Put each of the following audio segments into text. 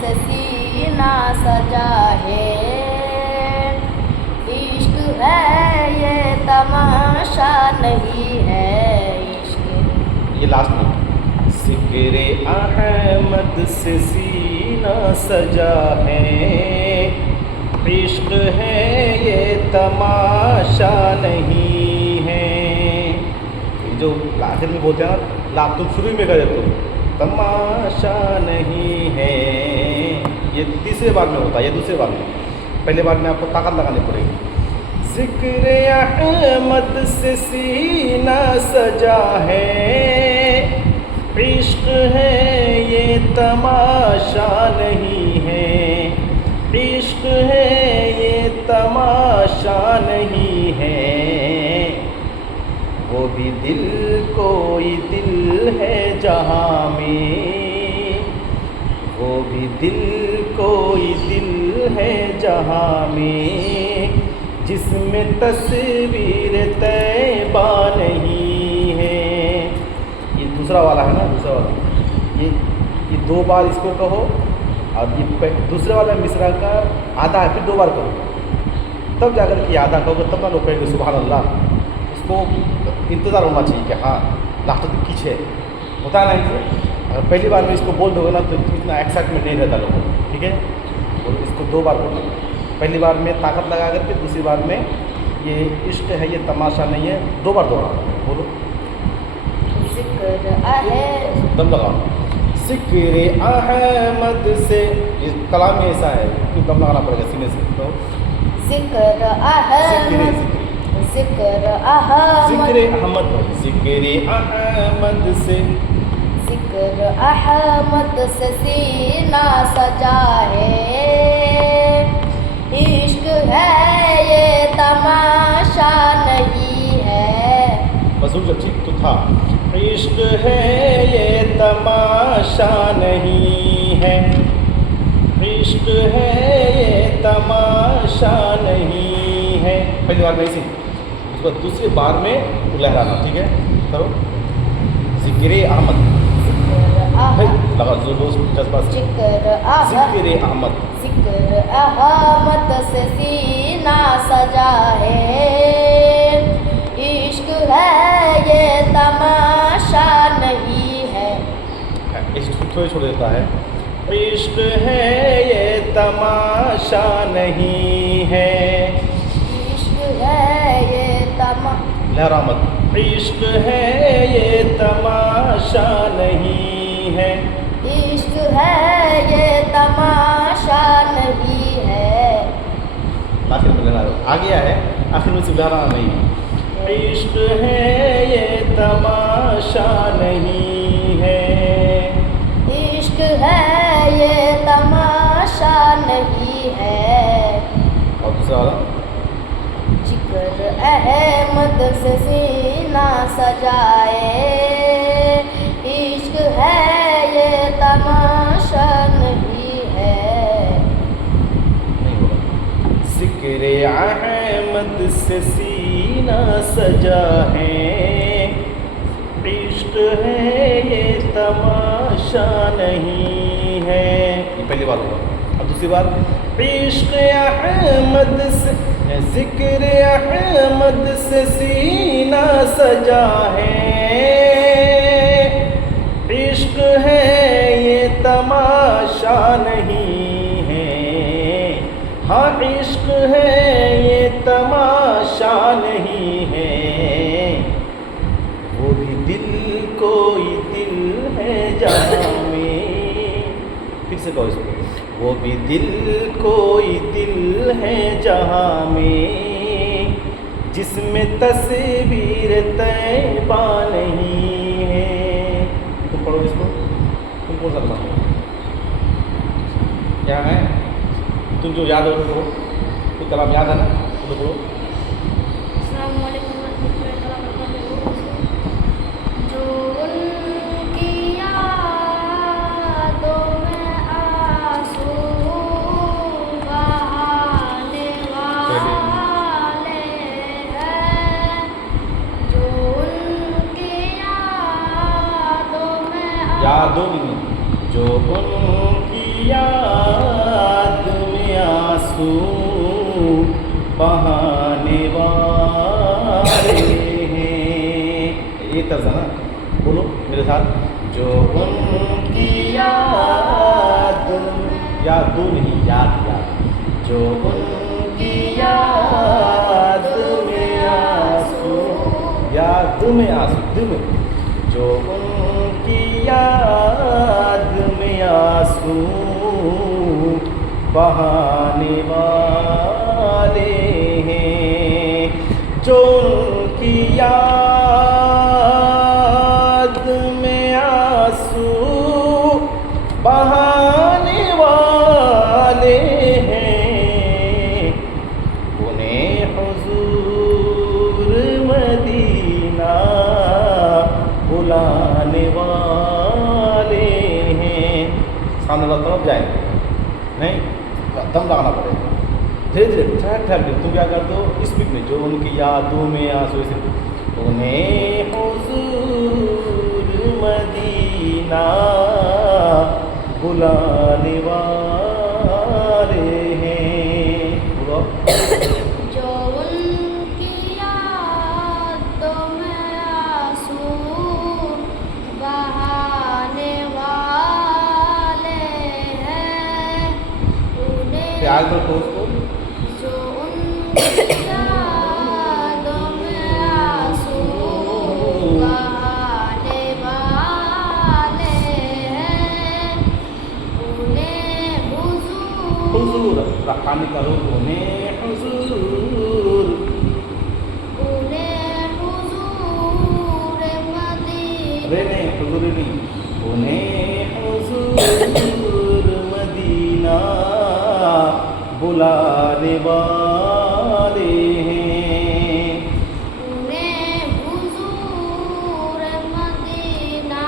से सीना सजा है। इश्क है ये तमाशा नहीं है, इश्क ये लास्ट में ज़िक्र अहमद से सीना सजा है, इश्क है ये तमाशा नहीं है। ये जो आखिर में बोलते हैं ना, ला तुम शुरू में कर देते हो तमाशा नहीं है, ये तीसरे बार में होता है, ये दूसरे बार में। पहले बार में आपको ताकत लगानी पड़ेगी। ज़िक्र अहमद से सीना सजा है, इश्क है ये तमाशा नहीं है, इश्क है ये तमाशा नहीं है। वो भी दिल कोई दिल है जहाँ में, वो भी दिल कोई दिल है जहाँ में, जिसमें तस्वीर तैबा नहीं है। ये दूसरा वाला है ना, दूसरा वाला ये दो बार इसको कहो, और ये दूसरे वाला मिसरा का आधा है, फिर दो बार कहो, तब जाकर के आधा कहोगे, तब ना लोग कहेंगे सुभान अल्लाह। उसको इंतज़ार होना चाहिए कि हाँ लास्ट तक किच है, होता है ना। अगर पहली बार में इसको बोल दोगे ना तो इतना एक्साइटमेंट नहीं रहता लोगों को, ठीक है। और इसको दो बार बोलो, पहली बार में ताकत लगा करके, दूसरी बार में ये इश्क है ये तमाशा नहीं है, दो बार दोहरा बोलो। ज़िक्र है दम लगाओ। ज़िक्र अहमद से, ये कलाम में ऐसा है कि दम लगाना पड़ेगा सीने से। तो ज़िक्र अहमद, ज़िक्र अहमद, ज़िक्र अहमद, ज़िक्र अहमद से, ज़िक्र अहमद से सीना सजा है। इश्क है ये तमाशा नहीं है। बस जब ठीक तो था। इश्क है ये तमाशा नहीं है, इश्क है ये तमाशा नहीं है। पहली बार में इसी, उसको दूसरी बार में लहराना, ठीक है। करो ज़िक्र अहमद, लगा जोर जज्बा से। ज़िक्र अहमद, ज़िक्र अहमद से सीना सजा है। इश्क है ये तमाशा नहीं है। इश्क थोड़ी छोड़ देता है। इश्क है ये तमाशा नहीं है, इश्क है ये लहरा मत। इश्क है ये तमाशा नहीं है, इश्क है ये तमाशा नहीं है। आखिर में लेना आ गया है, आखिर में से लहरा नहीं। इश्क है ये तमाशा नहीं है, इश्क है ये तमाशा नहीं है। और दूसरा वाला ज़िक्र अहमद से सीना सजाए। इश्क है ये तमाशा नहीं है। ज़िक्र अहमद से सीना सजा है, इश्क है ये तमाशा नहीं है। ये पहली बार होगा। अब दूसरी बार इश्क अहमद से, ज़िक्र अहमद से सीना सजा है, इश्क है ये तमाशा नहीं है। हाँ इश्क है ये तमाशा नहीं है, वो भी दिल कोई दिल है जहाँ में। फिर से कहो इसको, वो भी दिल कोई दिल है जहाँ में, जिसमें तस्वीर तैबा नहीं है। तुम पढ़ो इसको, तुम कौन सा कलाम क्या है, तुम जो याद हो तो कोई कलाम याद है ना, तो बोलो। जो उनकी यादों में आंसू बहाने वाले हैं, जो उनकी यादों में यादों में, जो उनकी बहाने वाले हैं। ये तर्ज है ना, बोलो मेरे साथ। जो उनकी याद नहीं, याद, जो उनकी याद में आंसू, दिल में, जो उनकी याद में आंसू बहाने वाले हैं, जो उनकी याद में आंसू बहाने वाले हैं, उन्हें हुजूर मदीना बुलाने वाले हैं। सामने वाला तरफ जाएंगे नहीं, दम लगाना पड़ेगा, धीरे धीरे ठहर के। तुम क्या करते हो स्पीड में, जो उनकी यादों में आंसू, से उन्हें हुजूर मदीना बुलाने वाले हैं। जो उनकी यादों में आंसू बहाने वाले हैं, उन्हें प्यार कर तो उसको, जो उनकी यादों में आंसू बहाने वाले हैं, उन्हें हुजूर रखाने का रूप, उन्हें हुजूर मदीना, रे नहीं, हुजूर नहीं, उन्हें हुजूर मदीना बुलाने वाले हैं, उन्हें हुजूर मदीना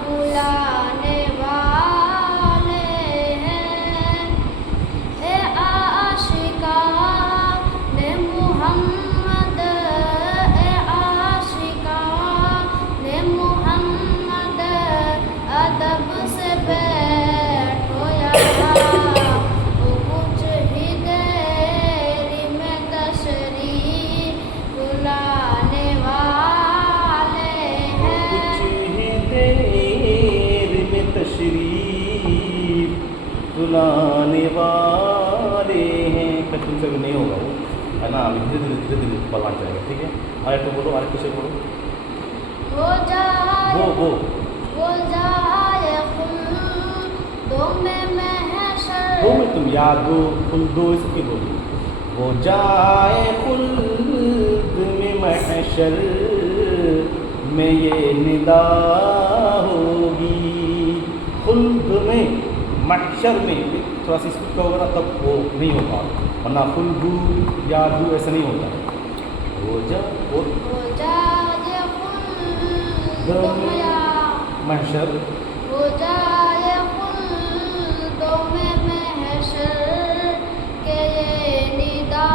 बुलाने वाले हैं। ए आशिका ने मुहम्मद, ए आशिका ने मुहम्मद, अदब से बैठो यहाँ, वो कुछ ही देर में तशरीफ बुलाने वाले हैं। कुछ ही देर में तशरीफ बुलाने वाले हैं। फिर तुमसे भी नहीं होगा वो, है ना, अभी धीरे धीरे पढ़ना चाहिए, ठीक है। अरे तो बोलो, अरे कुछ बोलो, वो जाए वो खुल्दों में महशर, दो में तुम याद दो, खुल दो, इसकी बोलो। वो जाए खुल्द में महशर में ये निदा होगी, खुल्द में महशर में, थोड़ा सा स्पीड का होगा ना तब वो नहीं होगा, वरना खुल्दू यादू ऐसा नहीं होता। वो जाए खुल्दों में महशर, वो जाए खुल्दों में महशर के ये निदा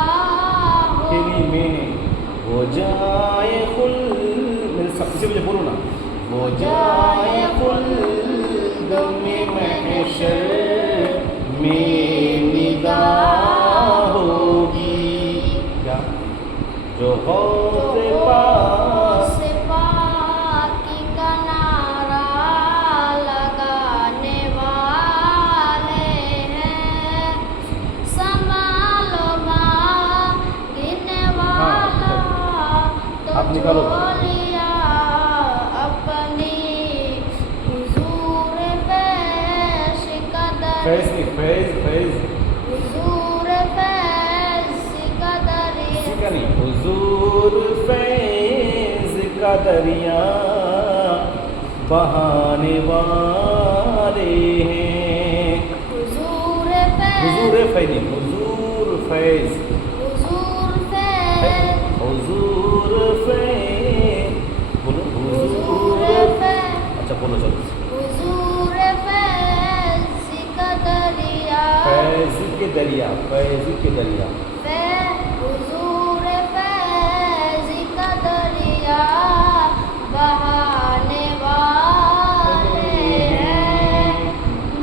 तेरी में वो जाए खुल, मेरे सबसे मुझे बोलो ना, वो जाए खुल्द में महशर में निदा होगी, क्या जो खौफ पास से पाकी का नारा लगाने वाले हैं। संभालो मांगने वाला तो आप निकालो। झोलिया अपनी, हुजूर फैज़ का दर, फैज नहीं, फैज हुजूर फैज़ का दरिया, इसी का नहीं, हुजूर फैज का दरिया बहाने वाले हैं, हुजूर फैज़, हुजूर फैज नहीं, हुजूर फैज, हुजूर फैज़, हुजूर फैज, बोलो हुजूर हुजूर, फैज़, अच्छा बोलो चलो, हुजूर फैज़ का दरिया, फैज के दरिया, फैज के दरिया, हुजूर फैज़ का दरिया बहाने वाले हैं।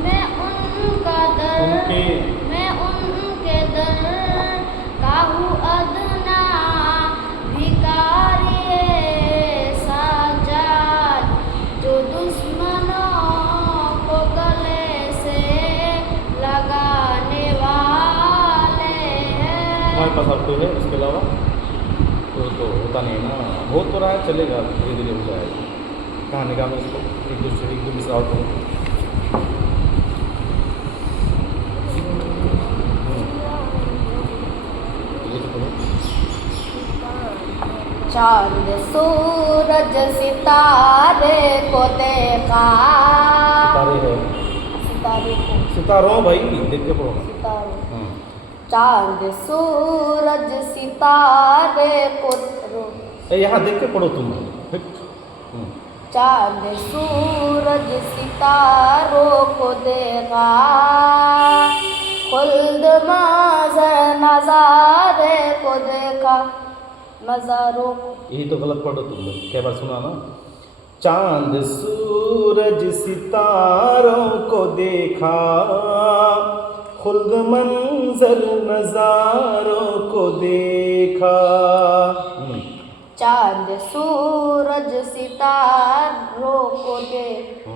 मैं उनका दर, उनके मैं उनके दर का पास और कोई है उसके अलावा? तो होता नहीं है ना, हो तो रहा है, चलेगा, धीरे धीरे हो जाएगा। कहाँ निकालो इसको, एक दो मिस आउट हो। ये तो करो। चांद सूरज सितारे को देखा, सितारे है, सितारे को, सितारों भाई, देख के पढ़ो ना। सितारों, हाँ, चांद सूरज सितारे को यहाँ देख के पढ़ो तुम। चांद सूरज सितारों को देखा, खुल्द मंज़र नज़ारे को देखा, नज़ारों को। यही तो गलत पढ़ो तुम लोग, क्या बार सुना ना। चांद सूरज सितारों को देखा, खुल्द मंजर नजारों को देखा। चांद सूरज सितारों को देखा।